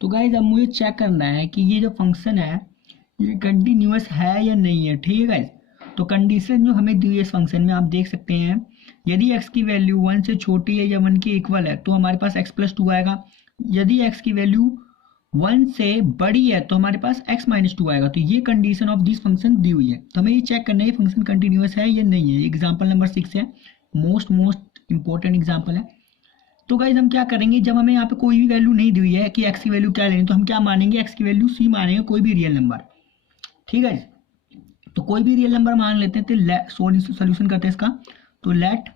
तो गाइज अब मुझे चेक करना है कि ये जो फंक्शन है ये कंटिन्यूअस है या नहीं है। ठीक है गाइज, तो कंडीशन जो हमें दी है इस फंक्शन में आप देख सकते हैं, यदि x की वैल्यू 1 से छोटी है या 1 के इक्वल है तो हमारे पास x प्लस 2 आएगा। यदि x की वैल्यू 1 से बड़ी है तो हमारे पास x माइनस 2 आएगा। तो ये कंडीशन ऑफ दिस फंक्शन दी हुई है, तो हमें ये चेक करना है फंक्शन कंटिन्यूअस है या नहीं है। एग्जाम्पल नंबर 6 है, मोस्ट इंपॉर्टेंट एग्जाम्पल है। तो गाइज हम क्या करेंगे, जब हमें यहाँ पे कोई भी वैल्यू नहीं दी हुई है कि x की वैल्यू क्या लेनी, तो हम क्या मानेंगे, x की वैल्यू c मानेंगे, कोई भी रियल नंबर। ठीक है, तो कोई भी रियल नंबर मान लेते हैं, तो सोल्यूशन करते हैं इसका। तो let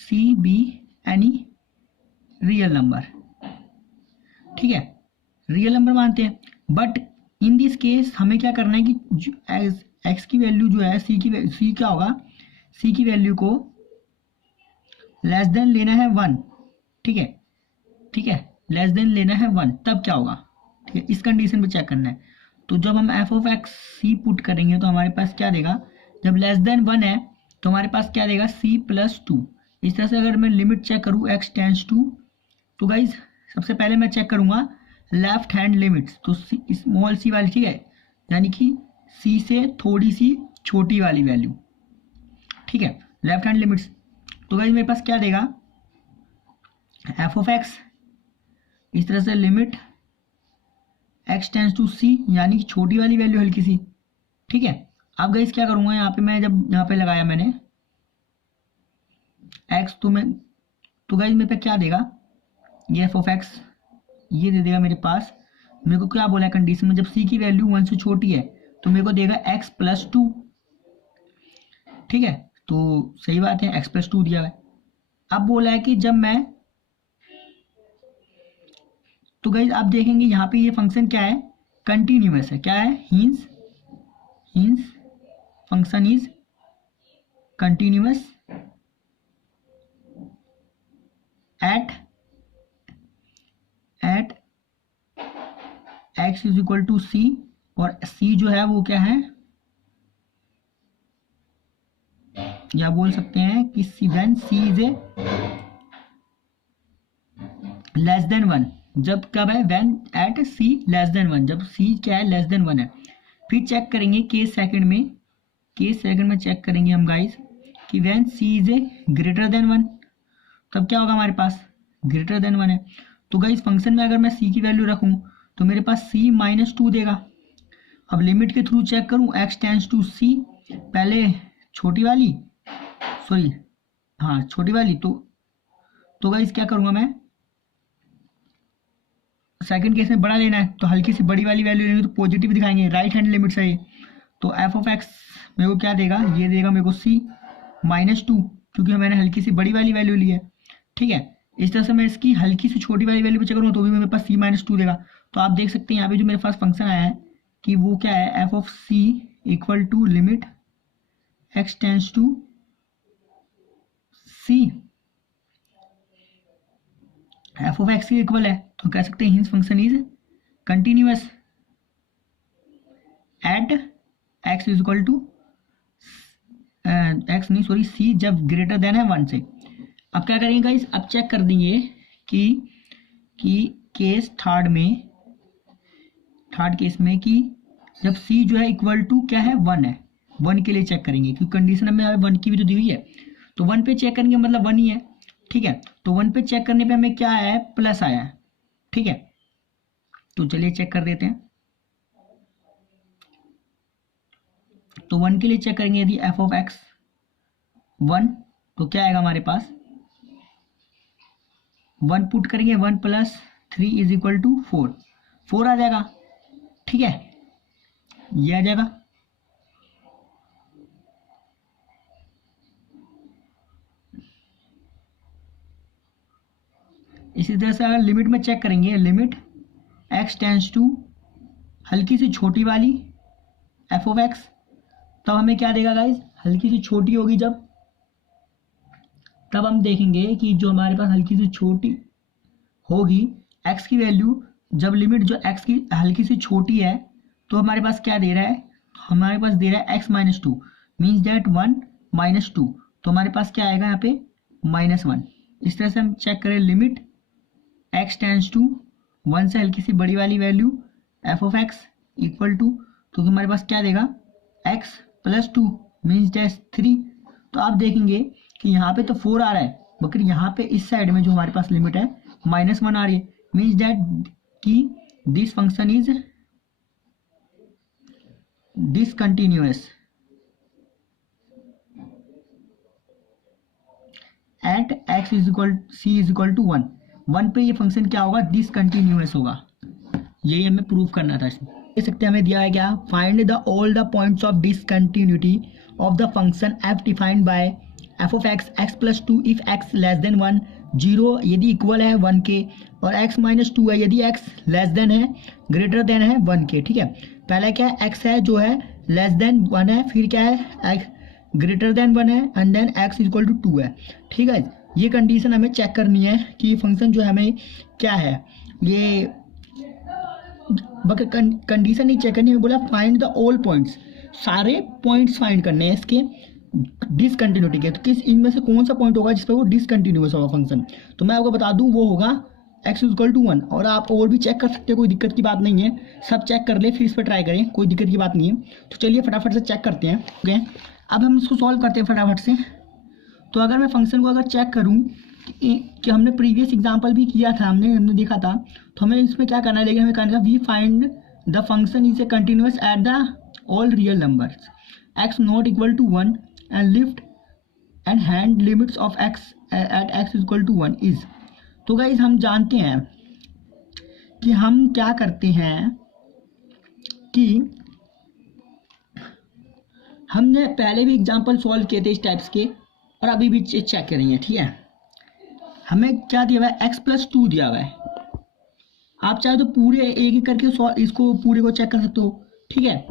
c be any real number. ठीक है, रियल नंबर मानते हैं, बट इन दिस केस हमें क्या करना है कि x की वैल्यू जो है c क्या होगा, c की वैल्यू को लेस देन लेना है 1। ठीक है, ठीक है, लेस देन लेना है 1, तब क्या होगा। ठीक है, इस कंडीशन पे चेक करना है। तो जब हम f of x c put करेंगे तो हमारे पास क्या देगा, जब लेस देन 1 है तो हमारे पास क्या देगा c प्लस 2। इस तरह से अगर मैं लिमिट चेक करूँ x टेंस टू, तो गाइज सबसे पहले मैं चेक करूंगा लेफ्ट हैंड लिमिट्स, तो स्मॉल सी वाली, ठीक है, यानी कि c से थोड़ी सी छोटी वाली वैल्यू। ठीक है, लेफ्ट हैंड लिमिट्स, तो गाइज मेरे पास क्या देगा, एफ ऑफ एक्स, इस तरह से limit x tends to c, यानी कि छोटी वाली वैल्यू हल्की सी। ठीक है, अब गाइस क्या करूंगा, यहाँ पे मैं जब यहाँ पे लगाया मैंने x, तो गाइस मेरे पे क्या देगा, ये एफ ऑफ एक्स ये दे देगा मेरे पास। मेरे को क्या बोला है कंडीशन में, जब c की वैल्यू 1 से छोटी है तो मेरे को देगा x प्लस 2। ठीक है, तो सही बात है, x प्लस 2 दिया है। अब बोला है कि जब मैं, तो गाइज आप देखेंगे यहाँ पे ये फंक्शन क्या है, कंटिन्यूअस है। क्या है, hence function is continuous at x is equal to c, और c जो है वो क्या है, या बोल सकते हैं कि when c is a less then 1। जब कब है, when eight c less than 1, जब c क्या है, लेस देन 1 है। फिर चेक करेंगे केस सेकंड में चेक करेंगे हम गाइस कि when c is a greater than 1, तब क्या होगा हमारे पास, ग्रेटर देन 1 है। तो गाइस फंक्शन में अगर मैं c की वैल्यू रखूं तो मेरे पास c माइनस 2 देगा। अब लिमिट के थ्रू चेक करूं, x टेंस टू c, पहले छोटी वाली, सॉरी हाँ छोटी वाली, तो गाइस क्या करूंगा मैं, सेकंड केस में बड़ा लेना है तो हल्की सी बड़ी वाली वैल्यू लेनी, तो पॉजिटिव दिखाएंगे, राइट हैंड लिमिट से। तो एफ ऑफ एक्स मेरे को क्या देगा, ये देगा मेरे को c माइनस 2, क्योंकि मैंने हल्की सी बड़ी वाली वैल्यू ली है। ठीक है, इस तरह से मैं इसकी हल्की सी छोटी वाली वैल्यू पे चेक करूँ तो भी मेरे पास c माइनस 2 देगा। तो आप देख सकते हैं यहाँ पे जो मेरे पास फंक्शन आया है कि वो क्या है, f of c equal to limit x tends to c, f of x के इक्वल है, तो कह सकते हैं hence function is continuous at x is equal to c जब ग्रेटर देन है 1 से। अब क्या करेंगे गाइस, अब चेक कर देंगे कि केस थर्ड केस में कि जब c जो है इक्वल टू क्या है, 1 है, 1 के लिए चेक करेंगे, क्योंकि कंडीशन में 1 की भी तो दी हुई है, तो 1 पे चेक करेंगे, मतलब 1 ही है। ठीक है, तो 1 पे चेक करने पे हमें क्या आया है, प्लस आया है। ठीक है, तो चलिए चेक कर देते हैं। तो 1 के लिए चेक करेंगे, यदि एफ ऑफ एक्स 1, तो क्या आएगा हमारे पास, 1 पुट करेंगे, 1 प्लस 3 इज इक्वल टू 4 आ जाएगा। ठीक है, ये आ जाएगा। इसी तरह से अगर लिमिट में चेक करेंगे, लिमिट x टेंस टू हल्की सी छोटी वाली एफ ऑफ एक्स, तब हमें क्या देगा गाइज, हल्की सी छोटी होगी जब, तब हम देखेंगे कि जो हमारे पास हल्की सी छोटी होगी x की वैल्यू, जब लिमिट जो x की हल्की सी छोटी है तो हमारे पास क्या दे रहा है, हमारे पास दे रहा है x minus 2, means that 1 minus 2, तो हमारे पास क्या आएगा यहाँ पे -1। इस तरह से हम चेक करें लिमिट x टेंस टू 1 से हल्की सी बड़ी वाली value f of x equal to, तो हमारे पास क्या देगा x प्लस 2 मीन्स डैश 3। तो आप देखेंगे कि यहाँ पे तो 4 आ रहा है, मगर यहाँ पे इस साइड में जो हमारे पास लिमिट है -1 आ रही है, मीन्स डैट कि this function is discontinuous at x is equal c is equal to 1 पे ये फंक्शन क्या होगा, डिसकंटिन्यूअस होगा। यही हमें प्रूव करना था इसमें। देख सकते हैं हमें दिया है क्या, find the all the points of discontinuity of the function f defined by f of x x plus 2 if x less than 1, 0 यदि इक्वल है 1 के, और x माइनस 2 है यदि x लेस देन है ग्रेटर देन है 1 के। ठीक है, पहला क्या है x है जो है लेस देन 1 है, फिर क्या है x ग्रेटर देन 1 है, and then x equal to 2 है। ठीक है, ये कंडीशन हमें चेक करनी है कि फंक्शन जो है हमें क्या है, ये कंडीशन नहीं चेक करनी है, बोला फाइंड द ऑल पॉइंट्स, सारे पॉइंट्स फाइंड करने हैं इसके डिसकंटिन्यूटी के। तो किस इनमें से कौन सा पॉइंट होगा जिस पर वो डिसकंटिन्यूअस होगा फंक्शन, तो मैं आपको बता दूं वो होगा x इक्वल टू 1। और आप और भी चेक कर सकते हैं, कोई दिक्कत की बात नहीं है, सब चेक कर ले फिर इस पर ट्राई करें, कोई दिक्कत की बात नहीं है। तो चलिए फटाफट से चेक करते हैं। ओके, अब हम इसको सॉल्व करते हैं फटाफट से। तो अगर मैं फंक्शन को अगर चेक करूँ कि हमने प्रीवियस एग्जाम्पल भी किया था, हमने देखा था, तो हमें इसमें क्या करना है, लेकिन हमें करना है we find the function is a continuous at the all real numbers x not equal to 1 and left and hand limits of x at x equal to 1 is. तो गाइज हम जानते हैं कि हम क्या करते हैं कि हमने पहले भी एग्जाम्पल सॉल्व किए थे इस टाइप्स के, और अभी भी चेक करेंगे। ठीक है, हमें क्या दिया हुआ है, x प्लस 2 दिया हुआ है। आप चाहे तो पूरे एक एक करके इसको पूरे को चेक कर सकते हो। ठीक है,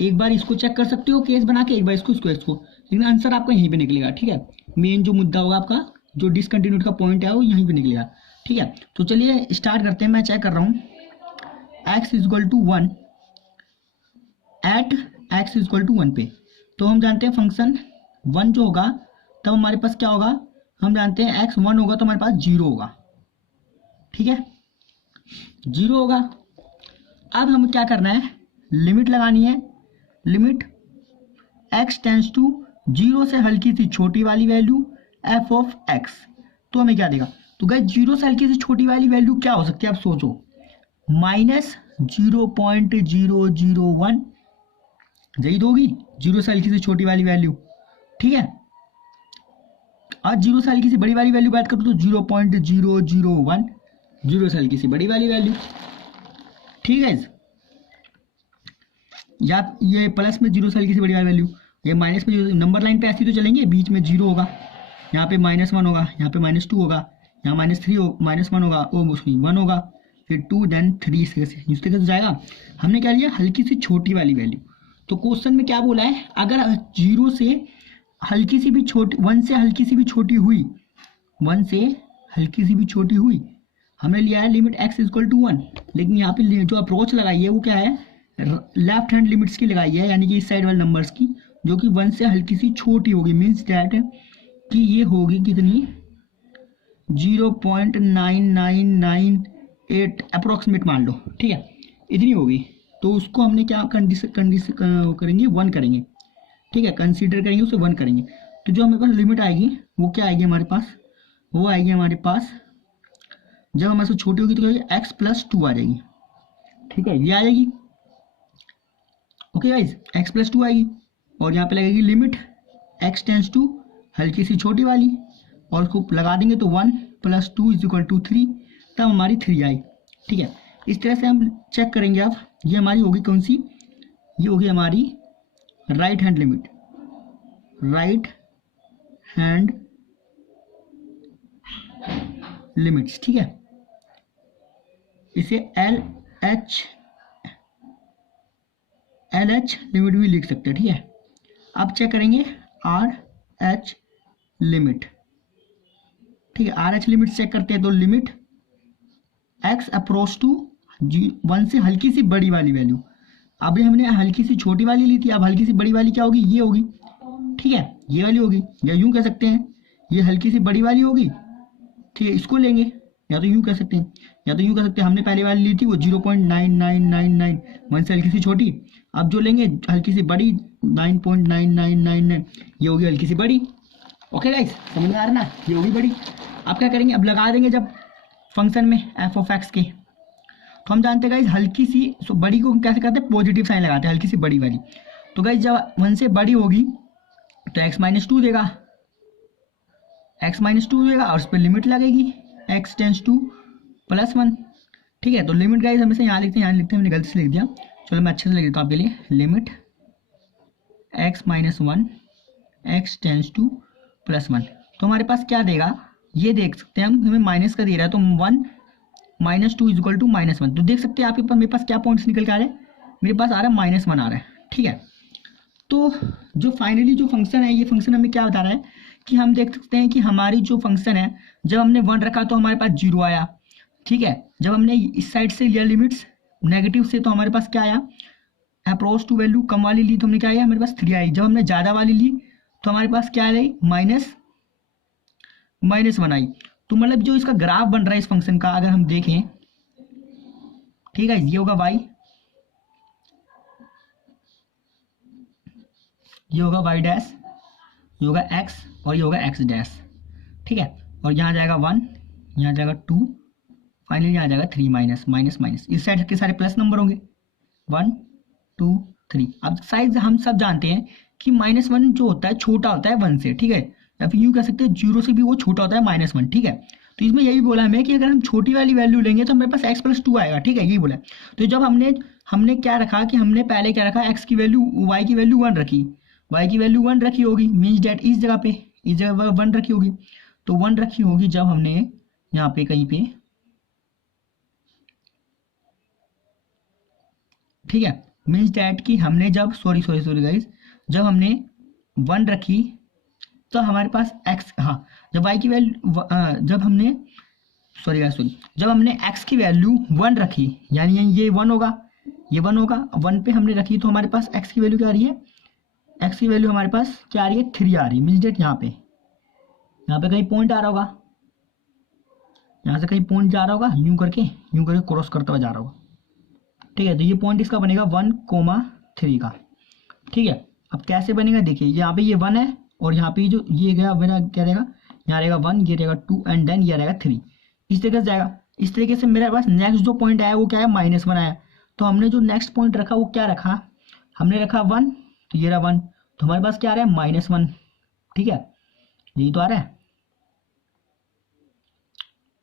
एक बार इसको चेक कर सकते हो केस बना के, एक बार इसको, लेकिन आंसर आपका यहीं पे निकलेगा। ठीक है, मेन जो मुद्दा होगा आपका, जो डिसकंटिन्यूटी का पॉइंट है वो यहीं पे निकलेगा। ठीक है, तो चलिए स्टार्ट करते हैं। मैं चेक कर रहा हूँ x equal to 1 at x equal to 1 पे, तो हम जानते हैं फंक्शन 1 जो होगा तब हमारे पास क्या होगा, हम जानते हैं x 1 होगा तो हमारे पास 0 होगा। ठीक है, 0 होगा। अब हमें क्या करना है, लिमिट लगानी है, लिमिट x टेंस टू 0 से हल्की सी छोटी वाली वैल्यू f ऑफ x। तो हमें क्या देगा, तो गाइस 0 से हल्की सी छोटी वाली वैल्यू क्या हो सकती है, आप सोचो, -0.001 यही तो होगी 0 से हल्की सी छोटी वाली वैल्यू। ठीक है, आज 0 से हल्की सी बड़ी वाली वैल्यू बात करूँ तो 0.001, 0 से हल्की सी बड़ी वाली वैल्यू। ठीक है, या ये प्लस में 0 से हल्की सी बड़ी वाली वैल्यू, ये माइनस में, नंबर लाइन पे ऐसी तो चलेंगे, बीच में 0 होगा, यहाँ पे -1 होगा, यहाँ पे -2 होगा, यहाँ -3 हो, -1 होगा, ओ मुस्लिम 1 होगा, फिर 2 देन 3, इस तरह से जाएगा। हमने क्या लिया, हल्की सी छोटी वाली वैल्यू। तो क्वेश्चन में क्या बोला है, अगर 0 से हल्की सी भी छोटी, 1 से हल्की सी भी छोटी हुई, 1 से हल्की सी भी छोटी हुई, हमने लिया है लिमिट x इक्वल टू 1। लेकिन यहाँ पे जो अप्रोच लगाई है वो क्या है, लेफ्ट हैंड लिमिट्स की लगाई है, यानी कि इस साइड वाले नंबर्स की, जो कि 1 से हल्की सी छोटी होगी, मीन्स डैट कि ये होगी कितनी, 0.9998 अप्रोक्सीमेट मान लो। ठीक है, इतनी होगी। तो उसको हमने क्या कंडीशन करेंगे, 1 करेंगे। ठीक है, कंसीडर करेंगे उसे, 1 करेंगे। तो जो हमारे पास लिमिट आएगी वो क्या आएगी हमारे पास, वो आएगी हमारे पास, जब हमारे से छोटी होगी तो क्या होगी, x प्लस 2 आ जाएगी। ठीक है, ये आ जाएगी। ओके गाइज, x प्लस 2 आएगी, और यहाँ पे लगेगी लिमिट x टेंस टू हल्की सी छोटी वाली, और उसको लगा देंगे तो 1 प्लस 2 इज इक्वल टू 3, तब हमारी 3 आई। ठीक है, इस तरह से हम चेक करेंगे। अब ये हमारी होगी कौन सी, ये होगी हमारी right hand limit, right hand limits. ठीक है, इसे LH लिमिट भी लिख सकते हैं। ठीक है, अब चेक करेंगे RH लिमिट। ठीक है, RH लिमिट चेक करते हैं, तो लिमिट x अप्रोच टू 1 से हल्की सी बड़ी वाली वैल्यू। अभी हमने हल्की सी छोटी वाली ली थी, अब हल्की सी बड़ी वाली क्या होगी, ये होगी। ठीक है, ये वाली होगी, या यूं कह सकते हैं ये हल्की सी बड़ी वाली होगी। ठीक है, इसको लेंगे, या तो यूं कह सकते हैं या तो यूँ कर सकते हैं, हमने पहले वाली ली थी वो 0.9999 वन से हल्की सी छोटी, अब जो लेंगे हल्की सी बड़ी 9.9999, ये होगी हल्की सी बड़ी। ओके गाइस, समझ में आ रहा ना, ये होगी बड़ी। अब क्या करेंगे, अब लगा देंगे जब फंक्शन में एफ ऑफ एक्स के, तो हम जानते हैं गाइस हल्की सी बड़ी को हम कैसे करते हैं, पॉजिटिव साइन लगाते हैं, हल्की सी बड़ी वाली। तो गाइस जब 1 से बड़ी होगी तो x-2 देगा, x-2 देगा और उस पर लिमिट लगेगी x टेंस टू +1। ठीक है, तो लिमिट गाइस हमेशा यहाँ लिखते हैं, मैंने गलती से लिख दिया, चलो मैं अच्छे से लिख देता हूँ आपके लिए। Limit x-1 x tends to +1, तो हमारे पास क्या देगा, ये देख सकते हैं हम, हमें माइनस का दे रहा है, तो 1 -2 इक्वल टू -1। तो देख सकते हैं आपके पास, मेरे पास क्या पॉइंट्स निकल के आ रहे हैं, मेरे पास आ रहा है -1 आ रहा है। ठीक है, तो जो फाइनली जो फंक्शन है, ये फंक्शन हमें क्या बता रहा है कि हम देख सकते हैं कि हमारी जो फंक्शन है, जब हमने 1 रखा तो हमारे पास 0 आया। ठीक है, जब हमने इस साइड से लिया लिमिट्स नेगेटिव से, तो हमारे पास क्या आया, अप्रोच टू वैल्यू कम वाली ली तो हमने क्या आया, हमारे पास 3 आई। जब हमने ज़्यादा वाली ली तो हमारे पास क्या आई, -1 आई। तो मतलब जो इसका ग्राफ बन रहा है इस फंक्शन का, अगर हम देखें, ठीक है, ये होगा y, ये होगा y डैश, ये होगा x और ये होगा x डैश। ठीक है, और यहाँ जाएगा 1, यहाँ जाएगा 2, फाइनली यहाँ जाएगा 3 माइनस। इस साइड के सारे प्लस नंबर होंगे 1 2 3। अब साइज हम सब जानते हैं कि -1 जो होता है छोटा होता है 1 से। ठीक है, या फिर यूँ कह सकते हैं 0 से भी वो छोटा होता है -1। ठीक है, तो इसमें यही बोला हमें कि अगर हम छोटी वाली वैल्यू लेंगे तो हमारे पास x+2 आएगा। ठीक है, यही बोला। तो जब हमने क्या रखा कि हमने पहले क्या रखा, x की वैल्यू, y की वैल्यू 1 रखी, y की वैल्यू 1 रखी होगी, मीन्स डेट इस जगह पे, इस जगह 1 रखी होगी। तो 1 रखी होगी जब हमने यहाँ पे कहीं पे, ठीक है, मीन्स डेट कि हमने जब सॉरी गाइस, जब हमने 1 रखी तो हमारे पास x, हाँ, जब y की वैल्यू, जब हमने जब हमने x की वैल्यू 1 रखी, यानी ये 1 होगा, ये 1 होगा, 1 पे हमने रखी, तो हमारे पास x की वैल्यू क्या आ रही है, x की वैल्यू हमारे पास क्या आ रही है, 3 आ रही है। मीन्स डेट यहाँ पे कहीं पॉइंट आ रहा होगा, यहाँ से कहीं पॉइंट जा रहा होगा, यूं करके क्रॉस करता हुआ जा रहा होगा। ठीक है, तो ये पॉइंट इसका बनेगा 1,3 का। ठीक है, अब कैसे बनेगा देखिए, यहाँ पे ये 1 है और यहाँ पे जो ये गया मेरा क्या रहेगा, यहाँ रहेगा 1, ये रहेगा 2 एंड देन ये रहेगा 3, इस तरीके से जाएगा। इस तरीके से मेरे पास नेक्स्ट जो पॉइंट आया वो क्या है, -1 आया। तो हमने जो नेक्स्ट पॉइंट रखा वो क्या रखा, हमने रखा 1, तो ये रहा 1, तो हमारे पास क्या आ रहा है, -1। ठीक है, यही तो आ रहा है।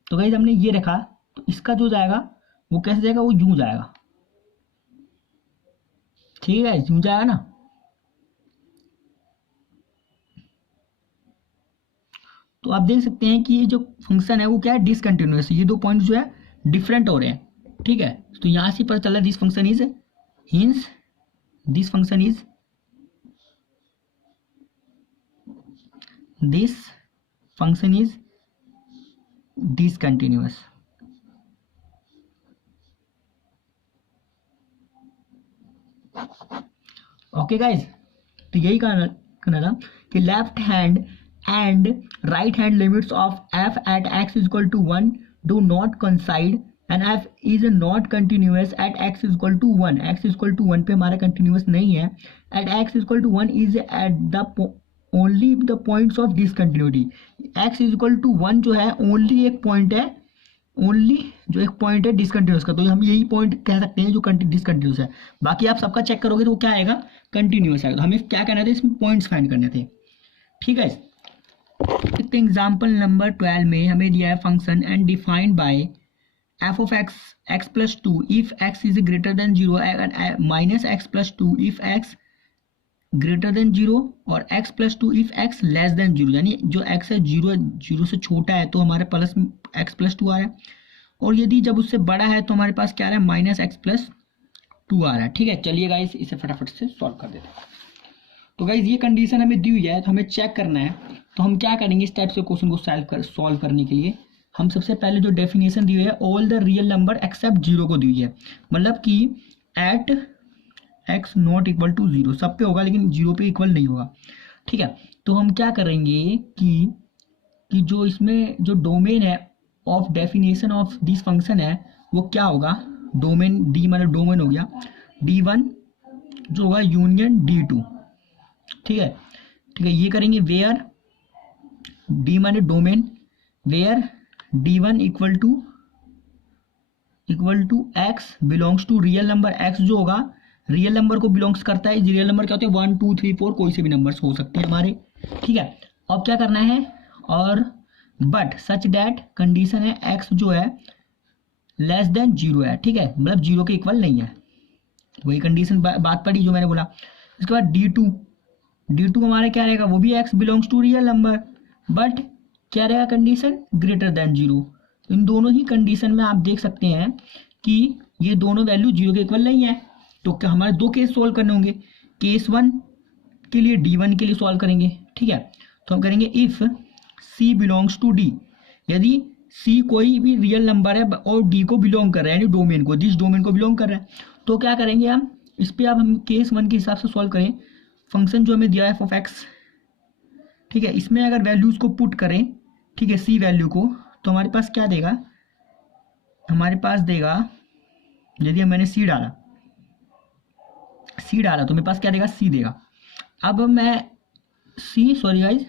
तो गाइस हमने ये रखा, तो इसका जो जाएगा वो कैसे जाएगा, वो यूं जाएगा। ठीक है, यूं जाएगा ना। तो आप देख सकते हैं कि ये जो फंक्शन है वो क्या है, डिसकंटिन्यूअस। ये दो पॉइंट जो है डिफरेंट हो रहे हैं। ठीक है, तो यहां से पता चला this function is hints, this function is discontinuous। Okay guys, तो यही कहना था कि left hand and right hand limits of f at x is equal to 1 do not coincide and f is not continuous at x is equal to 1। x is equal to 1 पे हमारा continuous नहीं है। at x is equal to 1 is at the only the points of discontinuity। x is equal to 1 जो है only एक point है, only जो एक पॉइंट है डिसकंटिन्यूस का, तो हम यही पॉइंट कह सकते हैं जो डिसकंटिन्यूस है। बाकी आप सबका चेक करोगे तो वो क्या आएगा, कंटिन्यूस आएगा। तो हमें क्या करना था, इसमें पॉइंट्स फाइंड करने थे। ठीक है, एग्जाम्पल नंबर 12 में हमें दिया है function and defined by f of x x+2 if x is greater than 0 minus x+2 if x greater than 0 और x+2 if x less than 0। यानी जो x है 0 से छोटा है तो हमारे प्लस x+2 आ रहा है, और यदि जब उससे बड़ा है तो हमारे पास क्या आ रहा है, -x+2 आ रहा है। ठीक है, चलिए गाइस इसे फटाफट से सॉल्व कर देते हैं। तो गाइस ये कंडीशन हमें दी हुई है, तो हमें चेक करना है। तो हम क्या करेंगे, इस टाइप से क्वेश्चन को सॉल्व करने के लिए हम सबसे पहले जो डेफिनेशन दी हुई है, all the real number except 0 को दी हुई है। मतलब कि at x not equal to 0 सब पे होगा लेकिन 0 पे इक्वल नहीं होगा। ठीक है, तो हम क्या करेंगे कि जो इसमें जो डोमेन है of definition of this function है वो क्या होगा, डोमेन, डी मतलब डोमेन हो गया, D1 जो होगा यूनियन D2। ठीक है, ठीक है, ये करेंगे वेयर डी माने domain, where D1 equal to x belongs to real number, x जो होगा रियल नंबर को बिलोंग्स करता है। रियल नंबर क्या होते हैं, 1 2 3 4 कोई से भी नंबर्स हो सकते हैं हमारे। ठीक है, अब क्या करना है, और बट सच डैट कंडीशन है एक्स जो है लेस देन 0 है। ठीक है, मतलब 0 के इक्वल नहीं है, वही कंडीशन बात पड़ी जो मैंने बोला। इसके बाद D2 हमारा क्या रहेगा, वो भी x belongs to real number, but क्या रहेगा कंडीशन, ग्रेटर देन 0। इन दोनों ही कंडीशन में आप देख सकते हैं कि ये दोनों वैल्यू 0 के इक्वल नहीं है। तो क्या हमारे दो केस सोल्व करने होंगे, केस 1 के लिए D1 के लिए सॉल्व करेंगे। ठीक है, तो हम करेंगे if C belongs to D, यदि C कोई भी रियल नंबर है और D को बिलोंग कर रहा है, यानी डोमेन को, जिस डोमेन को बिलोंग कर रहा है, तो क्या करेंगे हम इस पर, अब हम केस 1 के हिसाब से सॉल्व करें। फंक्शन जो हमें दिया है f(x), ठीक है, इसमें अगर वैल्यूज को पुट करें, ठीक है, C वैल्यू को, तो हमारे पास क्या देगा, हमारे पास देगा, यदि मैंने C डाला तो मेरे पास क्या देगा, C देगा। अब मैं सॉरी गाइज,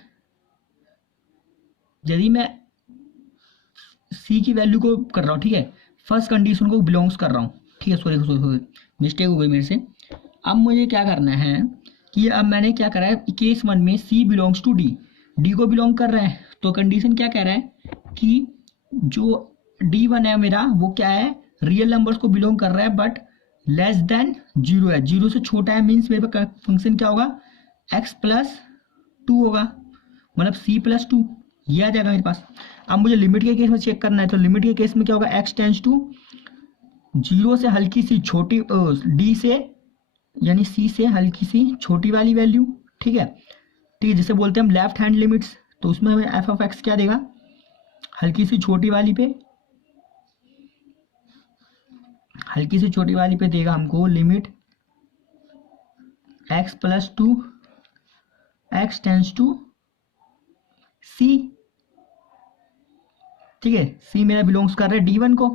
यदि मैं C की वैल्यू को कर रहा हूँ, ठीक है, फर्स्ट कंडीशन को बिलोंग्स कर रहा हूँ, ठीक है, सॉरी मिस्टेक हो गई मेरे से। अब मुझे क्या करना है कि अब मैंने क्या करा है, केस 1 में C बिलोंग्स टू D को बिलोंग कर रहा है, तो कंडीशन क्या कह रहा है कि जो D1 है मेरा वो क्या है, रियल नंबर्स को बिलोंग कर रहा है, बट लेस देन 0 है, 0 से छोटा है, मीन्स मेरे पास फंक्शन क्या होगा, x+2 होगा, मतलब C+2, ये आ जाएगा मेरे पास। अब मुझे लिमिट के केस में चेक करना है, तो लिमिट के केस में क्या होगा, x टेंड्स टू 0 से हल्की सी छोटी, D से यानी C से हल्की सी छोटी वाली वैल्यू। ठीक है, ठीक है, जिसे बोलते हैं हम लेफ्ट हैंड लिमिट्स, तो उसमें हमें f(x) क्या देगा, हल्की सी छोटी वाली पे देगा हमको limit x+2 x tends to C। ठीक है, C मेरा बिलोंग्स कर रहा है D1 को,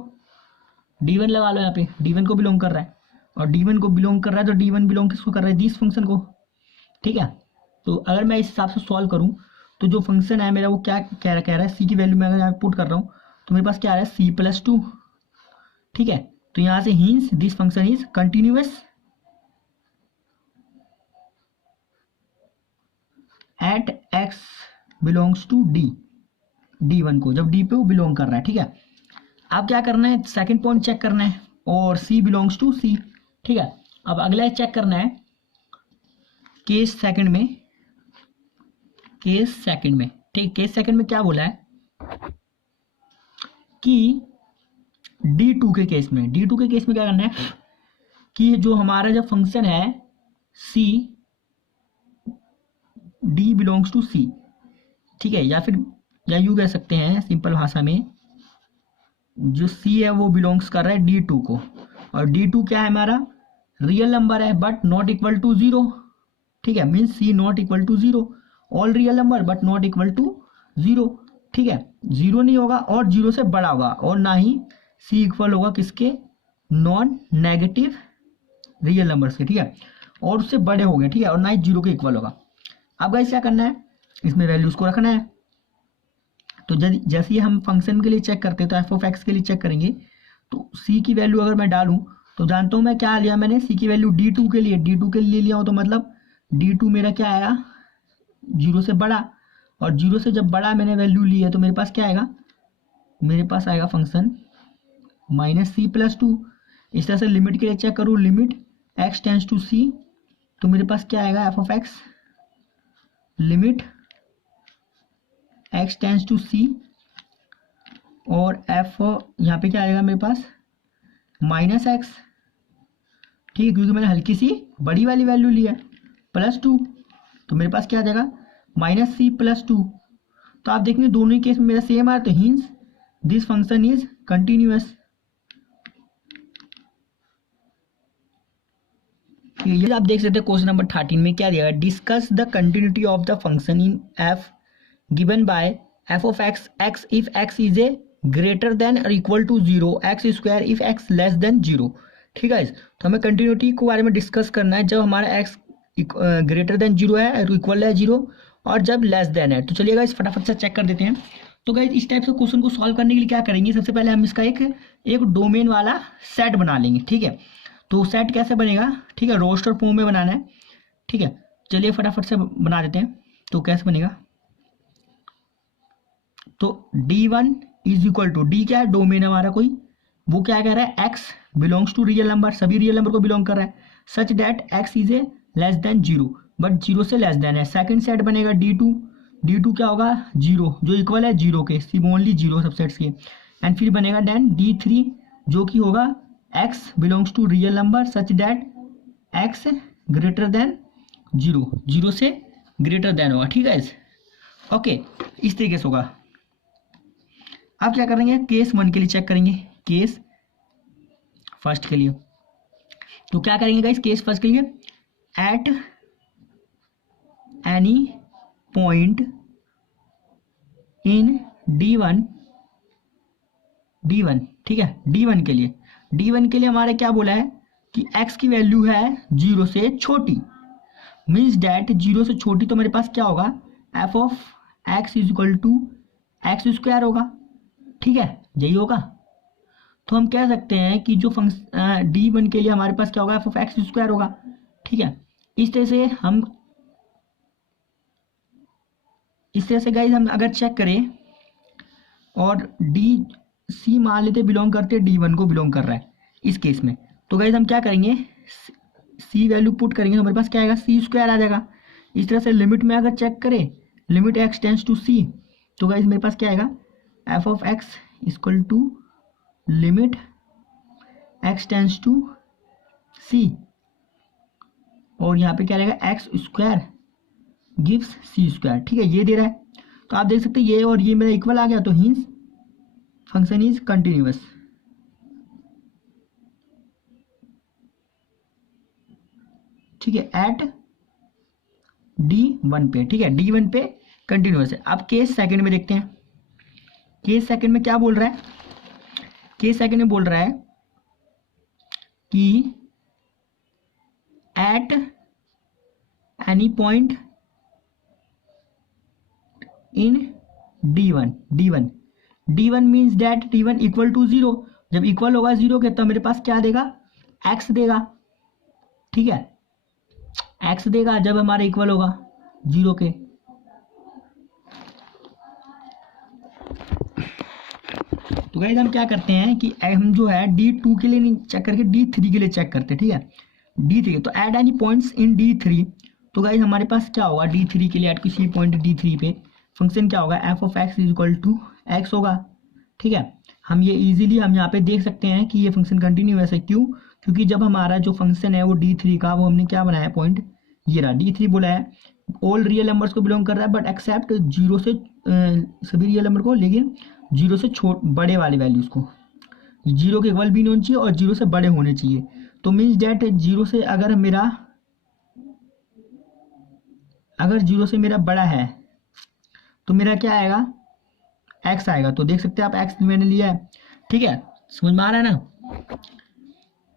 D1 लगा लो यहाँ पे, D1 को बिलोंग कर रहा है, और D1 को बिलोंग कर रहा है तो D1 बिलोंग किसको कर रहा है, दिस फंक्शन को। ठीक है, तो अगर मैं इस हिसाब से सॉल्व करूं तो जो फंक्शन है मेरा वो क्या कह रहा है, C की वैल्यू में अगर यहाँ पुट कर रहा हूँ तो मेरे पास क्या आ रहा है, C+2। ठीक है, तो यहाँ से hence this function is continuous at x belongs to D1 को, जब D पे वो बिलोंग कर रहा है। ठीक है, अब क्या करना है, सेकंड पॉइंट चेक करना है, और C बिलोंग्स टू C। ठीक है, अब अगला चेक करना है केस सेकंड में, ठीक, केस सेकंड में क्या बोला है कि D2 के केस में क्या करना है कि जो हमारा जब फंक्शन है C, D belongs to C, ठीक है, या यूं कह सकते हैं सिंपल भाषा में, जो C है वो बिलोंग्स कर रहा है D2 को, और D2 क्या है हमारा, रियल नंबर है बट नॉट इक्वल टू 0। ठीक है, means C not equal to 0, all real number but not equal to 0। ठीक है, 0 नहीं होगा और 0 से बड़ा होगा, और ना ही C इक्वल होगा किसके, नॉन नेगेटिव रियल नंबर्स के। ठीक है, और उससे बड़े हो गए, ठीक है, और ना ही 0 के इक्वल होगा। अब गाइस क्या करना है, इसमें वैल्यूज को रखना है। तो जैसे ही हम फंक्शन के लिए चेक करते हैं तो f(x) के लिए चेक करेंगे, तो C की वैल्यू अगर मैं डालूं तो जानता हूं मैं क्या लिया, मैंने C की वैल्यू D2 के लिए लिया हूं, तो मतलब D2 मेरा क्या आया, 0 से बड़ा, और 0 से जब बड़ा मैंने वैल्यू ली है तो मेरे पास क्या आएगा, मेरे पास आएगा फंक्शन -C+2। इस तरह से लिमिट के लिए चेक करूँ, limit x tends to C, तो मेरे पास क्या आएगा, f(x) limit x tends to C, और f यहाँ पे क्या आएगा मेरे पास -x। ठीक है, क्योंकि मैंने हल्की सी बड़ी वाली वैल्यू ली है, +2, तो मेरे पास क्या आ जाएगा, -C+2। तो आप देखेंगे दोनों ही केस में मेरा सेम आ रहा है, तो hints this function is continuous. ये आप देख सकते हैं क्वेश्चन नंबर 13 में क्या दिया है, discuss the continuity of the function in f given by f(x) x if x is a greater than और equal to 0 x square if x less than 0। ठीक है, तो हमें कंटिन्यूटी के बारे में डिस्कस करना है जब हमारा एक्स ग्रेटर देन 0 है और इक्वल है 0, और जब लेस देन है। तो चलिए गाइस फटाफट से चेक कर देते हैं। तो गाइस इस टाइप से क्वेश्चन को सॉल्व करने के लिए क्या करेंगे, सबसे पहले हम इसका एक डोमेन वाला सेट बना लेंगे। ठीक है, तो सेट कैसे बनेगा, ठीक है, रोस्टर फॉर्म में बनाना है। ठीक है, चलिए फटाफट से बना देते हैं। तो कैसे बनेगा, तो D1 is equal to, D क्या है, डोमेन हमारा कोई, वो क्या कह रहा है, x belongs to real number, सभी रियल नंबर को बिलोंग कर रहा है, such that x is a less than 0, but 0 से लेस देन है। सेकंड सेट बनेगा D2, D2 क्या होगा, 0 जो इक्वल है 0 के, सिर्फ ओनली 0 सबसेट्स के। एंड फिर बनेगा देन D3 जो कि होगा x belongs to real number such that x greater than 0, 0 से ग्रेटर देन होगा। ठीक है, ओके, इस तरीके से होगा। अब क्या करेंगे, केस 1 के लिए चेक करेंगे, केस फर्स्ट के लिए। तो क्या करेंगे गाइस, केस फर्स्ट के लिए, eight any point in D1, ठीक है, D1 के लिए, D1 के लिए हमारे क्या बोला है कि x की वैल्यू है 0 से छोटी, मीन्स डैट 0 से छोटी, तो मेरे पास क्या होगा, f of x is equal to x square होगा। ठीक है, यही होगा। तो हम कह सकते हैं कि जो फंक्शन D1 के लिए हमारे पास क्या होगा, एफ ऑफ एक्स स्क्वायर होगा। ठीक है, इस तरह से गाइज हम अगर चेक करें और C मान लेते बिलोंग करते D1 को बिलोंग कर रहा है इस केस में, तो गाइज हम क्या करेंगे, C वैल्यू पुट करेंगे तो हमारे पास क्या आएगा, C स्क्वायर आ जाएगा। इस तरह से लिमिट में अगर चेक करें, limit x tends to C, तो गाइज मेरे पास क्या आएगा, f of x equal to limit x tends to C, और यहाँ पे क्या रहेगा, x square gives C square. ठीक है, ये दे रहा है, तो आप देख सकते हैं ये और ये मेरा इक्वल आ गया, तो हिंस फंक्शन इज कंटिन्यूअस। ठीक है, एट D1 पे, ठीक है, D1 पे कंटिन्यूअस है। अब केस सेकंड में देखते हैं, केस सेकंड में क्या बोल रहा है, केस सेकंड में बोल रहा है कि at any point in D1 means that D1 equal to 0, जब इक्वल होगा 0 के तो मेरे पास क्या देगा, x देगा। ठीक है, x देगा जब हमारा इक्वल होगा 0 के। तो गाइस हम क्या करते हैं कि हम जो है D2 के लिए नहीं चेक करके D3 के लिए चेक करते हैं। ठीक है, D3, तो add any points in D3, तो गाइस हमारे पास क्या होगा, D3 के लिए ऐड किसी पॉइंट D3 पे फंक्शन क्या होगा, f of x is equal to x होगा। ठीक है, हम ये इजीली हम यहाँ पे देख सकते हैं कि ये फंक्शन कंटिन्यूअस है। क्यों, क्योंकि जब हमारा जो फंक्शन है वो D3 का, वो हमने क्या बनाया है पॉइंट, ये रहा D3 बोला है, ऑल रियल नंबर्स को बिलोंग कर रहा है, बट एक्सेप्ट 0 से सभी रियल नंबर को, लेकिन 0 से बड़े वाले वैल्यूज को, 0 के इक्वल भी नहीं होनी चाहिए और 0 से बड़े होने चाहिए। तो मीन्स डैट 0 से अगर 0 से मेरा बड़ा है तो मेरा क्या आएगा, x आएगा। तो देख सकते हैं आप x मैंने लिया है। ठीक है, समझ में आ रहा है ना,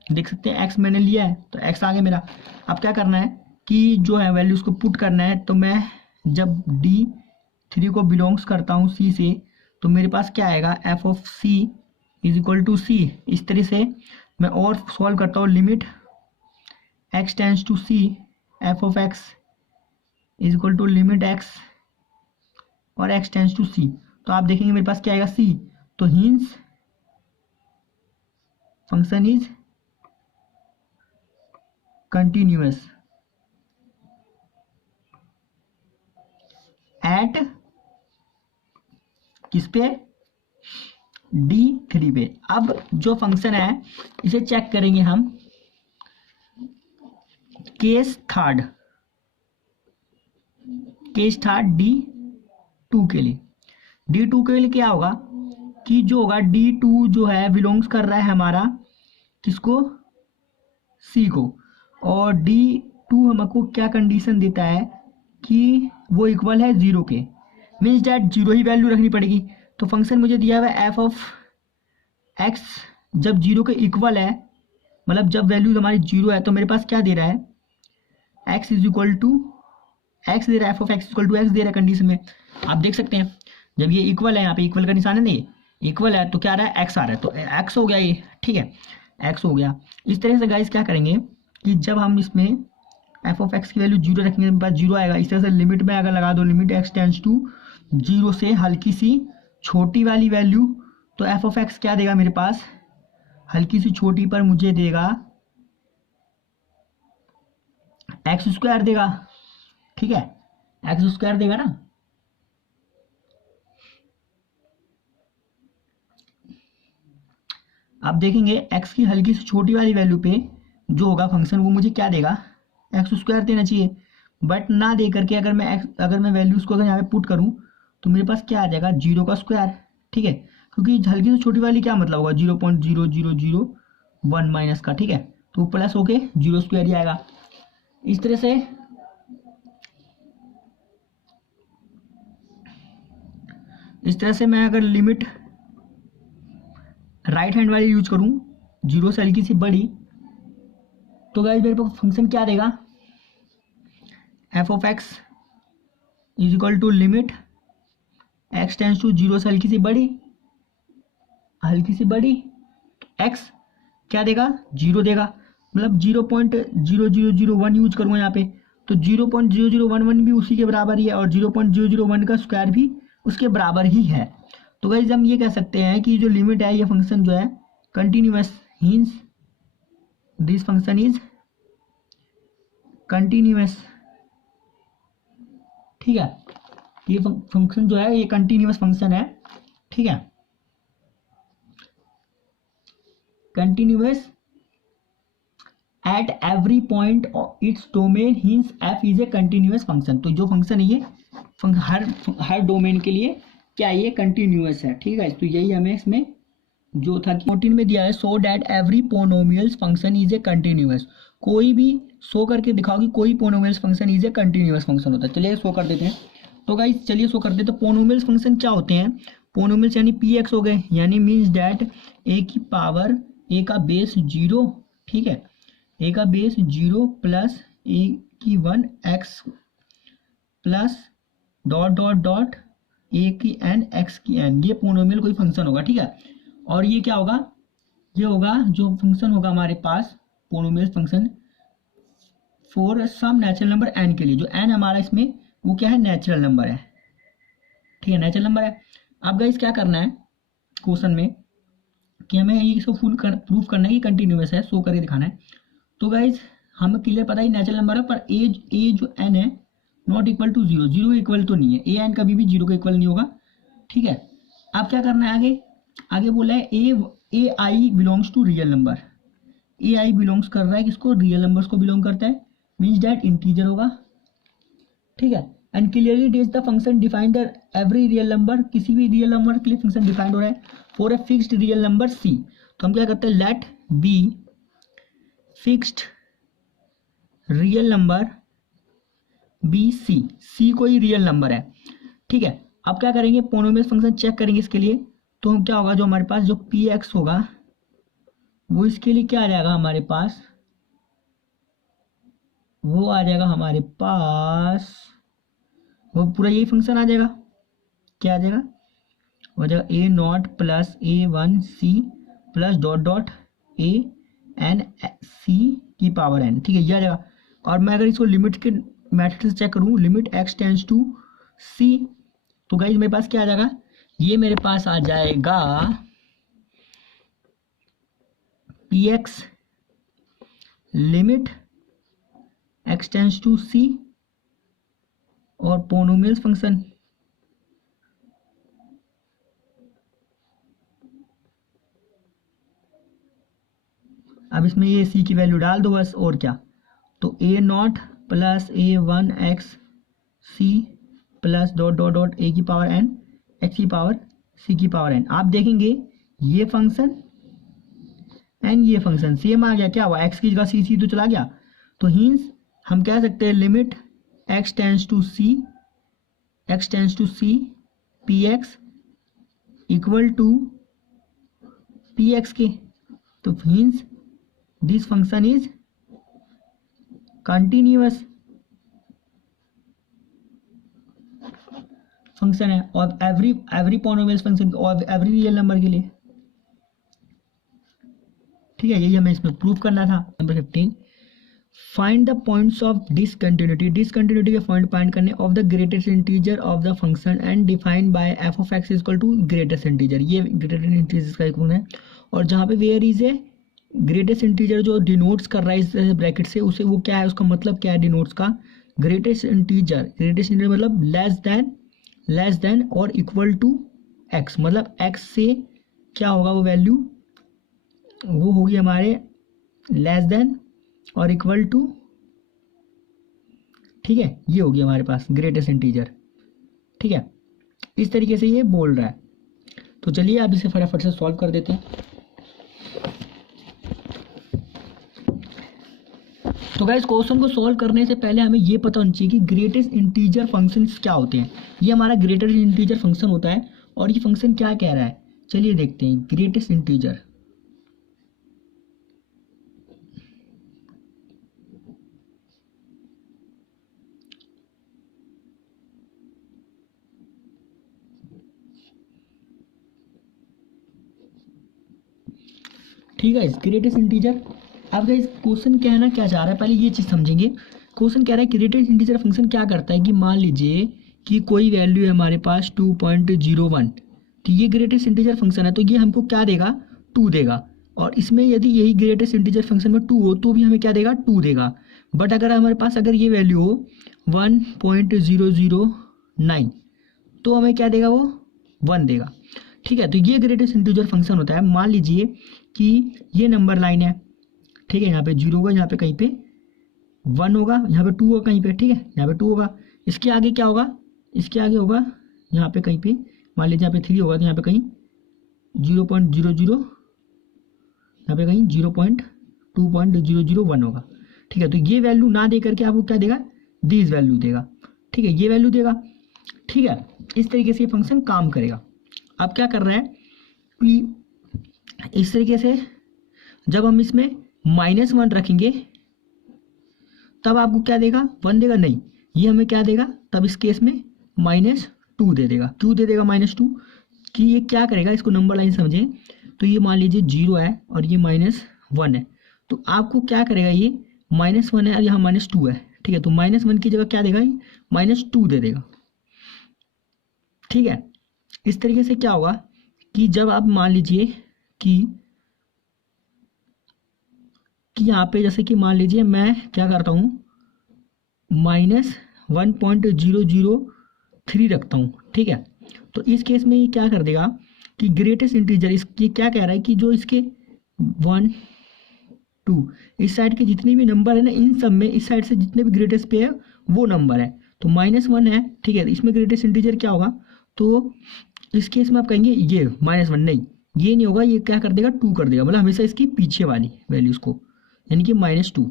देख सकते हैं x मैंने लिया है तो x आ गया मेरा। अब क्या करना है कि जो है वैल्यूज को पुट करना है, तो मैं जब D3 को बिलोंग्स करता हूँ C से, तो मेरे पास क्या आएगा, f of C is equal to C। इस तरह से मैं और सॉल्व करता हूँ, limit x tends to C, f of x is equal to limit x और x टेंस टू C। तो आप देखेंगे मेरे पास क्या आएगा, C, तो hints function is continuous eight किस पे, D3 पे। अब जो फंक्शन है इसे चेक करेंगे हम केस थर्ड D2 के लिए। D2 के लिए क्या होगा कि जो होगा D2 जो है बिलोंग्स कर रहा है हमारा किसको, C को, और D2 हमको क्या कंडीशन देता है कि वो इक्वल है 0 के, मीन्स डैट 0 ही वैल्यू रखनी पड़ेगी। तो फंक्शन मुझे दिया हुआ है एफ ऑफ एक्स जब जीरो के इक्वल है, मतलब जब वैल्यू हमारी जीरो है, तो मेरे पास क्या दे रहा है x is equal to x दे रहा है, f of x equal to x दे रहा है कंडीशन में। आप देख सकते हैं जब ये इक्वल है, यहाँ पे इक्वल का निशान है नहीं, इक्वल है तो क्या आ रहा है एक्स आ रहा है, तो एक्स हो गया ये, ठीक है एक्स हो गया। इस तरह से गाइस क्या करेंगे कि जब हम इसमें एफ ऑफ एक्स की वैल्यू जीरो रखेंगे, मेरे पास जीरो आएगा। इस तरह से लिमिट में अगर लगा दो, limit x tends to zero से हल्की सी छोटी वाली वैल्यू, तो एफ ऑफ एक्स क्या देगा मेरे पास, हल्की सी छोटी पर मुझे देगा एक्स स्क्वायर देगा, ठीक है एक्स स्क्वायर देगा ना। आप देखेंगे एक्स की हल्की सी छोटी वाली वैल्यू पे जो होगा फंक्शन वो मुझे क्या देगा, एक्स स्क्वायर देना चाहिए, बट ना दे करके अगर मैं वैल्यूज को अगर यहाँ पे पुट करूँ तो मेरे पास क्या आ जाएगा जीरो का स्क्वायर, ठीक है क्योंकि हल्की सी छोटी वाली क्या मतलब होगा 0.0001 माइनस का, ठीक है तो प्लस होके जीरो स्क्वायर ही आएगा। इस तरह से मैं अगर लिमिट राइट हैंड वाली यूज करूं जीरो से हल्की सी बड़ी, तो गाइस मेरे पास फंक्शन क्या देगा, f of x is equal to limit x tends to zero से हल्की सी बड़ी एक्स क्या देगा जीरो देगा, मतलब 0.0001 यूज करूँगा यहाँ पे, तो 0.0011 भी उसी के बराबर ही है और 0.001 का स्क्वायर भी उसके बराबर ही है। तो गाइस हम ये कह सकते हैं कि जो लिमिट है ये फंक्शन जो है continuous, hence this function is continuous, ठीक है ये फंक्शन जो है ये कंटिन्यूअस फंक्शन है, ठीक है continuous at every point its domain, hence f is a continuous function. तो जो फंक्शन है ये हर डोमेन के लिए क्या ये कंटिन्यूअस है, ठीक है तो यही हमें इसमें जो था कि 14 में दिया है, so that every polynomials function is a continuous, कोई भी शो करके दिखाओ कि कोई polynomials function is a continuous function होता है। चलिए शो कर देते हैं, तो गाइस चलिए शो कर देते हैं। तो पोनोमियल्स फंक्शन क्या होते हैं, पोनोमियल्स यानी पी एक्स हो गए, यानी मीन्स डैट ए की पावर ए का बेस जीरो, ठीक है ए का बेस जीरो प्लस ए की 1 x plus dot dot dot a की एन एक्स की एन, ये पोनोमियल कोई फंक्शन होगा, ठीक है और ये क्या होगा, ये होगा जो फंक्शन होगा हमारे पास polynomial function for some natural number n के लिए, जो एन हमारा इसमें वो क्या है नेचुरल नंबर है, ठीक है नेचुरल नंबर है। अब गाइस क्या करना है क्वेश्चन में कि हमें ये इसको प्रूफ करना है कि कंटिन्यूअस है, शो करके दिखाना है। तो गाइस हमें क्लियर पता है नेचुरल नंबर है, पर ए जो एन है not equal to zero, zero equal तो नहीं है, ए एन कभी भी जीरो के इक्वल नहीं होगा, ठीक है। अब क्या करना है आगे बोला है a i belongs to real number, a i belongs कर रहा है किसको, रियल नंबर्स को बिलोंग करता है, मीन्स डैट इंटीजर होगा, ठीक है and clearly it is the function defined every real number, किसी भी रियल नंबर के लिए फंक्शन डिफाइंड हो रहा है for a fixed real number c. तो हम क्या करते हैं, let be fixed real number be c कोई रियल नंबर है, ठीक है। अब क्या करेंगे पोनोमियल फंक्शन चेक करेंगे इसके लिए, तो हम क्या होगा जो हमारे पास जो पी एक्स होगा वो इसके लिए क्या आ जाएगा हमारे पास, वो आ जाएगा हमारे पास वो पूरा यही फंक्शन आ जाएगा, क्या आ जाएगा हो जाएगा a naught plus a one c plus dot dot a n c की पावर एन, ठीक है ये आ जाएगा। और मैं अगर इसको लिमिट के मेथड से चेक करूँ, लिमिट एक्स टेंस टू सी, तो गाइस मेरे पास क्या आ जाएगा, ये मेरे पास आ जाएगा p x limit x tends to c और पोनोमियल्स फंक्शन, अब इसमें ये सी की वैल्यू डाल दो बस, और क्या, तो a naught plus a one x c plus dot dot dot a की पावर एन एक्स की पावर सी की पावर एन। आप देखेंगे ये फंक्शन एंड ये फंक्शन सेम आ गया, क्या हुआ एक्स की जगह सी तो चला गया, तो हींस हम कह सकते हैं limit x tends to c p x equal to p x के, तो means this function is continuous function है, और एवरी पॉलिनोमियल फंक्शन और एवरी रियल नंबर के लिए। ठीक है, यही हमें इसमें प्रूव करना था। Number 15, find the points of discontinuity, discontinuity के पॉइंट फाइंड करने of the greatest integer of the function and defined by f of x equal to greatest integer. ये ग्रेटेस्ट इंटीजर का एक गुण है, और जहाँ पे where is a greatest integer जो डिनोट्स कर रहा है इस ब्रैकेट से, उसे वो क्या है, उसका मतलब क्या है डिनोट्स का, ग्रेटेस्ट इंटीजर। ग्रेटेस्ट इंटीजर मतलब लेस देन और इक्वल टू एक्स, मतलब एक्स से क्या होगा वो वैल्यू, वो होगी हमारे लेस देन और इक्वल टू। ठीक है, ये होगी हमारे पास ग्रेटेस्ट इंटीजर। ठीक है, इस तरीके से ये बोल रहा है। तो चलिए आप इसे फटाफट से सॉल्व कर देते हैं। तो गाइस क्वेश्चन को सॉल्व करने से पहले हमें ये पता होना चाहिए कि ग्रेटेस्ट इंटीजर फंक्शंस क्या होते हैं। ये हमारा ग्रेटेस्ट इंटीजर फंक्शन होता है, और ये फंक्शन क्या कह रहा है, चलिए देखते हैं। ग्रेटेस्ट इंटीजर, ठीक है, ग्रेटेस्ट इंटीजर। अब गाइस क्वेश्चन कहना क्या चाह रहा है, पहले ये चीज़ समझेंगे। क्वेश्चन कह रहा है ग्रेटेस्ट इंटीजर फंक्शन क्या करता है कि मान लीजिए कि कोई वैल्यू है हमारे पास 2.01, तो ये ग्रेटेस्ट इंटीजर फंक्शन है, तो ये हमको क्या देगा, 2 देगा। और इसमें यदि यही ग्रेटेस्ट इंटीजर फंक्शन में 2 हो तो भी हमें क्या देगा, 2 देगा। बट अगर हमारे पास अगर ये वैल्यू हो 1.009 तो हमें क्या देगा, वो 1 देगा। ठीक है, तो ये ग्रेटेस्ट इंटीजर फंक्शन होता है। मान लीजिए कि ये नंबर लाइन है, ठीक है, यहाँ पे 0 होगा, यहाँ पे कहीं पे 1 होगा, यहाँ पे 2 होगा कहीं पे, ठीक है, यहाँ पे 2 होगा। इसके आगे क्या होगा, इसके आगे होगा यहाँ पे कहीं पे, मान लीजिए यहाँ पे 3 होगा, तो यहाँ पे कहीं 0.00, यहाँ पे कहीं 0.2.001 होगा। ठीक है, तो ये वैल्यू ना दे करके आपको क्या देगा, दिस वैल्यू देगा। ठीक है, ये वैल्यू देगा। ठीक है, इस तरीके से ये फंक्शन काम करेगा। अब क्या कर रहा है कि इस तरीके से जब हम इसमें -1 रखेंगे तब आपको क्या देगा, 1 देगा, नहीं, ये हमें क्या देगा, तब इस केस में -2 दे देगा। क्यों दे देगा -2, कि ये क्या करेगा, इसको नंबर लाइन समझें। तो ये मान लीजिए 0 है और ये -1 है, तो आपको क्या करेगा, ये -1 है और यहाँ -2 है। ठीक है, तो -1 की जगह क्या देगा, -2 दे देगा। ठीक है, इस तरीके से क्या होगा कि जब आप मान लीजिए कि यहाँ पे जैसे कि मान लीजिए मैं क्या करता हूँ, -1.003 रखता हूँ। ठीक है, तो इस केस में ये क्या कर देगा कि ग्रेटेस्ट इंटीजर, ये क्या कह रहा है कि जो इसके 1 2 इस साइड के जितने भी नंबर है ना, इन सब में इस साइड से जितने भी ग्रेटेस्ट पे है वो नंबर है, तो -1 है। ठीक है, इसमें ग्रेटेस्ट इंटीजर क्या होगा, तो इस केस में आप कहेंगे ये -1, नहीं, ये नहीं होगा, ये क्या कर देगा, 2 कर देगा, मतलब हमेशा इसकी पीछे वाली वैल्यूज को, यानी कि -2।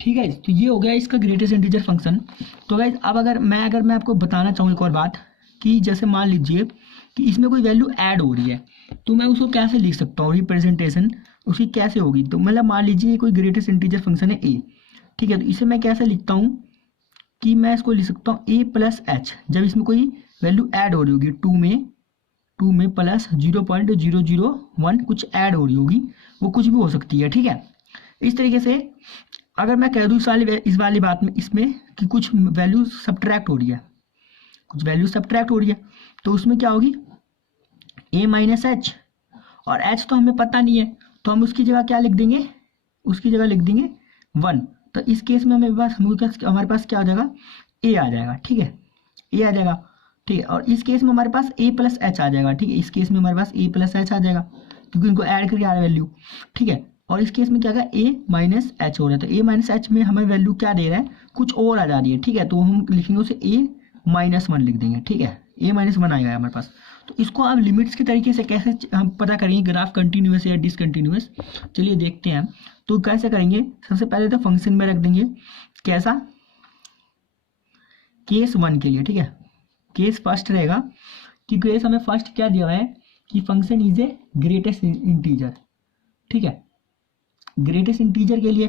ठीक है, तो ये हो गया इसका ग्रेटेस्ट इंटीजर फंक्शन। तो गाइस अब अगर मैं आपको बताना चाहूँ एक और बात, कि जैसे मान लीजिए कि इसमें कोई वैल्यू ऐड हो रही है, तो मैं उसको कैसे लिख सकता हूँ, रिप्रेजेंटेशन उसकी कैसे होगी। तो मतलब मान लीजिए कोई ग्रेटेस्ट इंटीजर फंक्शन है a, ठीक है, तो इसे मैं कैसे लिखता हूँ कि मैं इसको लिख सकता हूँ a+h, जब इसमें कोई वैल्यू ऐड हो रही होगी 2 में प्लस 0.001 कुछ ऐड हो रही होगी, वो कुछ भी हो सकती है। ठीक है, इस तरीके से अगर मैं कह दूँ इस वाली बात में इसमें कि कुछ वैल्यू सब्ट्रैक्ट हो रही है, तो उसमें क्या होगी, a-h, और h तो हमें पता नहीं है, तो हम उसकी जगह क्या लिख देंगे, 1। तो इस केस में हमारे पास क्या आ जाएगा, a आ जाएगा। ठीक है, a आ जाएगा। ठीक है, और इस केस में हमारे पास a+h आ जाएगा। ठीक है, इस केस में हमारे पास a+h आ जाएगा क्योंकि इनको ऐड करके आ रहा है वैल्यू। ठीक है, और इस केस में क्या होगा, a-h हो रहा है, तो a-h में हमें वैल्यू क्या दे रहा है, कुछ और आ जा रही है। ठीक है, तो हम लिखेंगे उसे a-1 लिख देंगे। ठीक है, a-1 आएगा हमारे पास। तो इसको आप लिमिट्स के तरीके से कैसे हम पता करेंगे ग्राफ कंटिन्यूअस या डिसकंटिन्यूअस, चलिए देखते हैं। तो कैसे करेंगे, सबसे पहले तो फंक्शन में रख देंगे, कैसा, केस 1 के लिए, ठीक है, केस फर्स्ट रहेगा कि केस हमें फर्स्ट क्या दिया हुआ है कि function is a greatest integer, ठीक है। ग्रेटेस्ट इंटीजर के लिए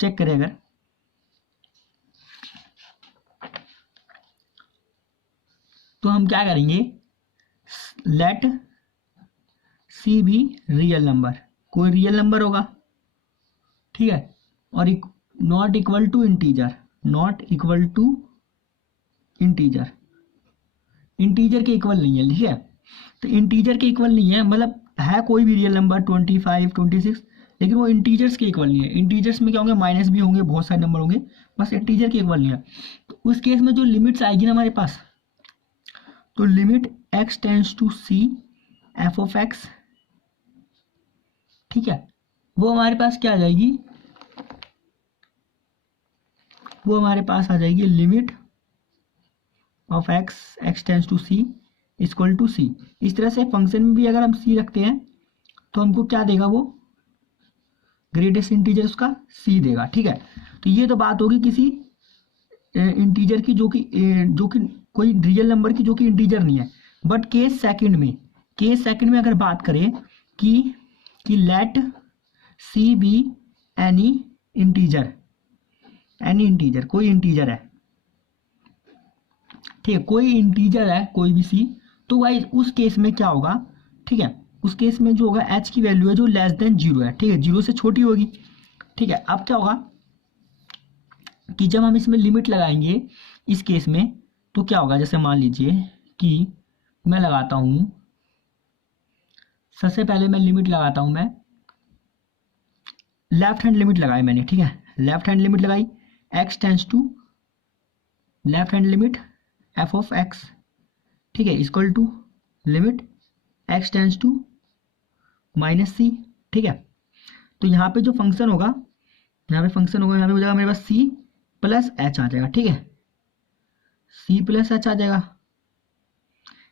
चेक करें अगर, तो हम क्या करेंगे, let c be real number, कोई रियल नंबर होगा, ठीक है, और not equal to integer, not equal to integer, integer के इक्वल नहीं है, ठीक है। तो इंटीजर के इक्वल नहीं है मतलब है कोई भी रियल नंबर 25, 26, लेकिन वो इंटीजर्स के इक्वल नहीं है। इंटीजर्स में क्या होंगे, माइनस भी होंगे, बहुत सारे नंबर होंगे, बस इंटीजर के इक्वल नहीं है। तो उस केस में जो लिमिट्स आएगी ना हमारे पास, तो limit x tends to c f of x, ठीक है, वो हमारे पास क्या आ जाएगी, वो हमारे पास आ जाएगी limit of x tends to c equal to c। इस तरह से फंक्शन में भी अगर हम c रखते हैं तो हमको क्या देगा, वो ग्रेटेस्ट इंटीजर उसका c देगा, ठीक है। तो ये तो बात होगी किसी इंटीजर की जो कि कोई रियल नंबर की जो कि इंटीजर नहीं है। बट केस सेकंड में अगर बात करें कि let c be any integer, कोई इंटीजर है, ठीक है, कोई इंटीजर है कोई भी सी, तो भाई उस केस में क्या होगा, ठीक है, उस केस में जो होगा h की वैल्यू है जो लेस देन 0 है, ठीक है, 0 से छोटी होगी, ठीक है। अब क्या होगा कि जब हम इसमें लिमिट लगाएंगे इस केस में, तो क्या होगा, जैसे मान लीजिए कि मैं लगाता हूं, सबसे पहले मैं लिमिट लगाता हूं, मैं लेफ्ट हैंड लिमिट लगाई मैंने, ठीक है, लेफ्ट हैंड लिमिट लगाई, x tends to left hand limit f of x, ठीक है, equal to limit x tends to minus c, ठीक है। तो यहाँ पे जो फंक्शन होगा, यहाँ पे हो जाएगा मेरे पास c प्लस h आ जाएगा, ठीक है, c प्लस h आ जाएगा,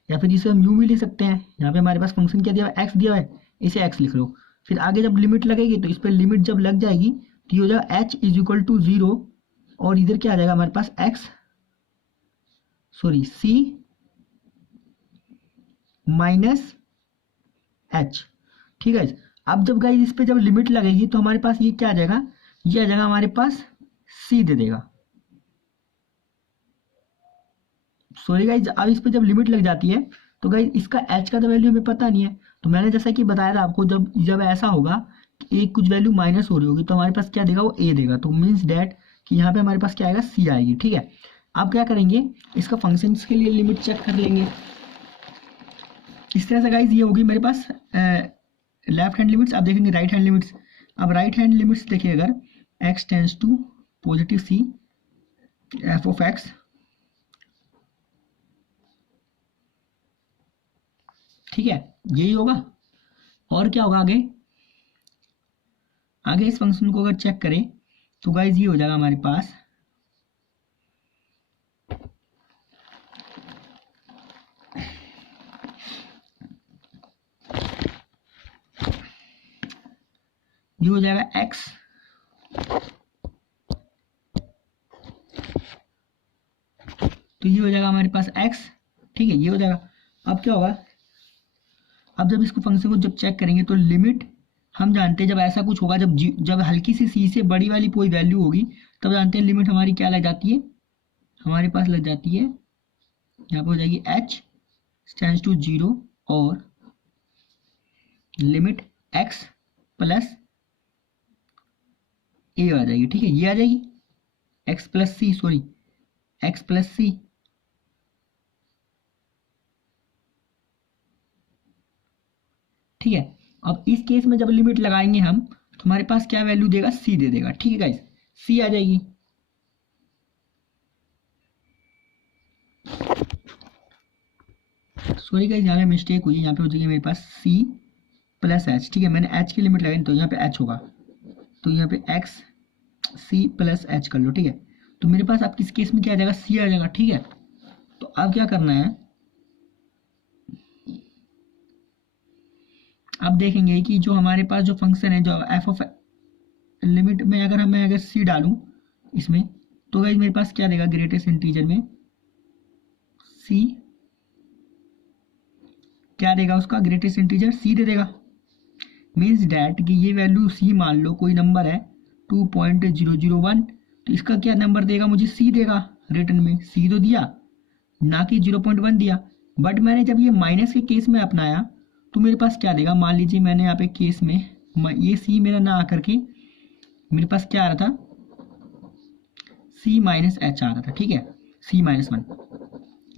या फिर इसे हम यूं भी लिख सकते हैं। यहाँ पे हमारे पास फंक्शन क्या दिया हुआ है, x दिया हुआ है, इसे x लिख लो, फिर आगे जब लिमिट लगेगी तो इस पर लिमिट जब लग जाएगी तो ये हो जाएगा h इज इक्वल टू 0, और इधर क्या आ जाएगा हमारे पास c माइनस h, ठीक है। अब जब गाइस इस पे जब लिमिट लगेगी तो हमारे पास ये क्या आ जाएगा, ये आ जाएगा हमारे पास c दे देगा, सॉरी गाइस, अब इस पे जब लिमिट लग जाती है तो गाइस इसका h का तो वैल्यू हमें पता नहीं है, तो मैंने जैसा कि बताया था आपको, जब ऐसा होगा कि एक कुछ वैल्यू माइनस हो रही होगी तो हमारे पास क्या देगा, वो a देगा, तो मीन्स डैट कि यहाँ पे हमारे पास क्या आएगा, c आएगी, ठीक है। अब क्या करेंगे, इसका फंक्शन के लिए लिमिट चेक कर लेंगे। इस तरह से गाइस ये होगी मेरे पास लेफ्ट हैंड लिमिट्स। अब देखेंगे राइट हैंड लिमिट्स। अब राइट हैंड लिमिट्स देखिए, अगर x tends to positive c f of x, ठीक है, यही होगा। और क्या होगा आगे इस फंक्शन को अगर चेक करें तो गाइस ये हो जाएगा हमारे पास ये हो जाएगा x, तो ये हो जाएगा हमारे पास x, ठीक है, ये हो जाएगा। अब क्या होगा, अब जब इसको फंक्शन को जब चेक करेंगे तो लिमिट हम जानते हैं जब ऐसा कुछ होगा, जब हल्की सी c से बड़ी वाली कोई वैल्यू होगी तब जानते हैं लिमिट हमारी क्या लग जाती है, हमारे पास लग जाती है यहाँ पे हो जाएगी h टेंड्स टू 0 और लिमिट x प्लस a आ जाएगी, ठीक है, ये आ जाएगी x plus c, sorry x plus c, ठीक है। अब इस केस में जब लिमिट लगाएंगे हम तो हमारे पास क्या वैल्यू देगा, c दे देगा, ठीक है गाइस, c आ जाएगी। सॉरी गाइस, यहाँ पे मिस्टेक हुई है, यहाँ पे हो जाएगी मेरे पास c प्लस h, ठीक है, मैंने h की लिमिट लगाई तो यहाँ पे h होगा, तो यहाँ पे x c प्लस h कर लो, ठीक है। तो मेरे पास अब किस केस में क्या आ जाएगा, c आ जाएगा, ठीक है। तो अब क्या करना है, अब देखेंगे कि जो हमारे पास जो फंक्शन है जो f ऑफ लिमिट में अगर c डालूं इसमें, तो गाइस मेरे पास क्या देगा ग्रेटेस्ट इंटीजर में सी क्या देगा, उसका ग्रेटेस्ट इंटीजर सी दे देगा। मीन्स डैट कि ये वैल्यू सी मान लो कोई नंबर है 2.001, तो इसका क्या नंबर देगा, मुझे सी देगा। रिटर्न में सी तो दिया, ना कि 0.1 दिया। बट मैंने जब ये माइनस के केस में अपनाया तो मेरे पास क्या देगा, मान लीजिए मैंने यहाँ पे केस में ये सी मेरा ना आकर के मेरे पास क्या आ रहा था, सी माइनस एच आ रहा था। ठीक है, सी माइनस वन।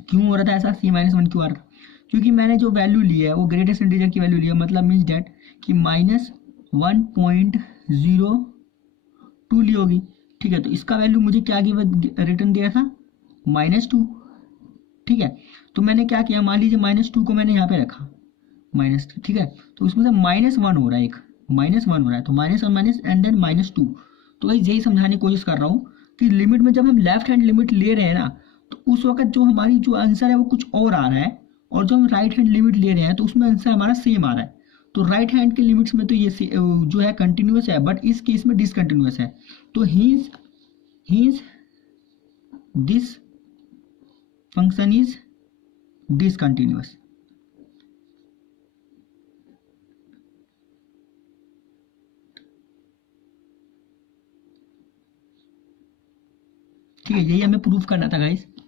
क्यों हो रहा था ऐसा, सी माइनस वन क्यों आ रहा था, क्योंकि मैंने जो वैल्यू ली है वो ग्रेटेस्ट इंटीजर की वैल्यू लिया, मतलब मीन्स डैट कि -1.02 ली होगी। ठीक है, तो इसका वैल्यू मुझे क्या रिटर्न दिया था, -2। ठीक है, तो मैंने क्या किया, मान लीजिए -2 को मैंने यहाँ पे रखा -2। ठीक है, तो उसमें से -1 हो रहा है, एक -1 हो रहा है, तो -1 माइनस एंड देन -2। तो भाई यही समझाने की कोशिश कर रहा हूँ कि लिमिट में जब हम लेफ्ट हैंड लिमिट ले रहे हैं ना, तो उस वक्त जो हमारी जो आंसर है वो कुछ और आ रहा है, और जो हम राइट हैंड लिमिट ले रहे हैं तो उसमें आंसर हमारा सेम आ रहा है। तो राइट हैंड के लिमिट्स में तो ये जो है कंटिन्यूस है, बट इस केस में डिसकंटिन्यूस है। तो hence this function is discontinuous. ठीक है, यही हमें प्रूफ करना था गाइस।